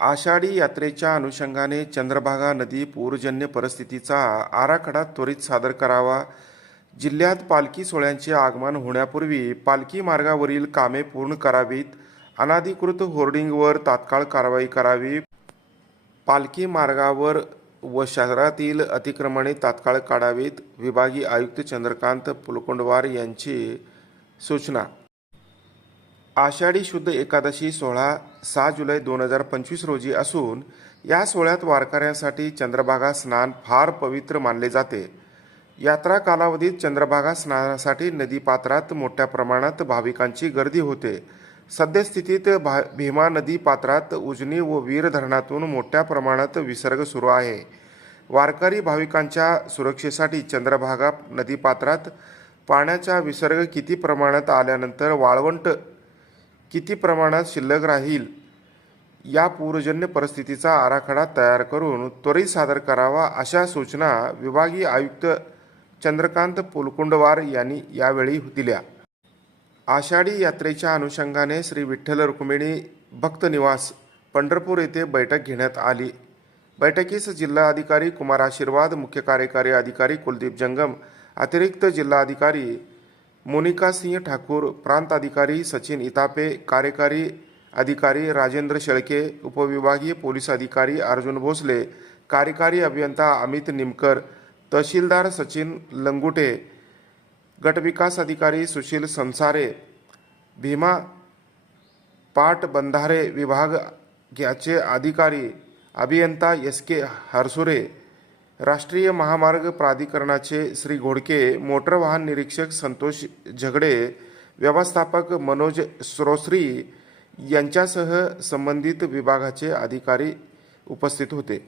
आषाढी यात्रेच्या अनुषंगाने चंद्रभागा नदी पूरजन्य परिस्थितीचा आराखडा त्वरित सादर करावा. जिल्ह्यात पालखी सोहळ्यांचे आगमन होण्यापूर्वी पालखी मार्गावरील कामे पूर्ण करावीत. अनाधिकृत होर्डिंगवर तात्काळ कारवाई करावी. पालखी मार्गावर व शहरातील अतिक्रमणे तात्काळ काढावीत. विभागीय आयुक्त चंद्रकांत पुलकोंडवार यांची सूचना आषाढी शुद्ध एकादशी सोहळा सहा जुलै दोन हजार पंचवीस रोजी असून या सोहळ्यात वारकऱ्यांसाठी चंद्रभागा स्नान फार पवित्र मानले जाते. यात्रा कालावधीत चंद्रभागा स्नानासाठी नदीपात्रात मोठ्या प्रमाणात भाविकांची गर्दी होते. सद्यस्थितीत भा भीमा नदी पात्रात उजनी व वीर धरणातून मोठ्या प्रमाणात विसर्ग सुरू आहे. वारकरी भाविकांच्या सुरक्षेसाठी चंद्रभागा नदीपात्रात पाण्याचा विसर्ग किती प्रमाणात आल्यानंतर वाळवंट किती प्रमाणात शिल्लक राहील? या पूरजन्य परिस्थितीचा आराखडा तयार करून त्वरित सादर करावा अशा सूचना विभागीय आयुक्त चंद्रकांत पुलकुंडवार यांनी यावेळी दिल्या. आषाढी यात्रेच्या अनुषंगाने श्री विठ्ठल रुक्मिणी भक्त निवास पंढरपूर येथे बैठक घेण्यात आली. बैठकीस जिल्हाधिकारी कुमार आशीर्वाद मुख्य कार्यकारी अधिकारी कुलदीप जंगम अतिरिक्त जिल्हाधिकारी मोनिका सिंह ठाकूर प्रांत अधिकारी सचिन इतापे कार्यकारी अधिकारी राजेंद्र शेळके उपविभागीय पोलीस अधिकारी अर्जुन भोसले कार्यकारी अभियंता अमित निमकर तहसीलदार सचिन लंगुटे गटविकास अधिकारी सुशील संसारे भीमा पाटबंधारे विभाग याचे अधिकारी अभियंता एस के हरसुरे राष्ट्रीय महामार्ग प्राधिकरणाचे श्री घोडके मोटर वाहन निरीक्षक संतोष झगडे व्यवस्थापक मनोज स्रोश्री यांच्यासह संबंधित विभागाचे अधिकारी उपस्थित होते.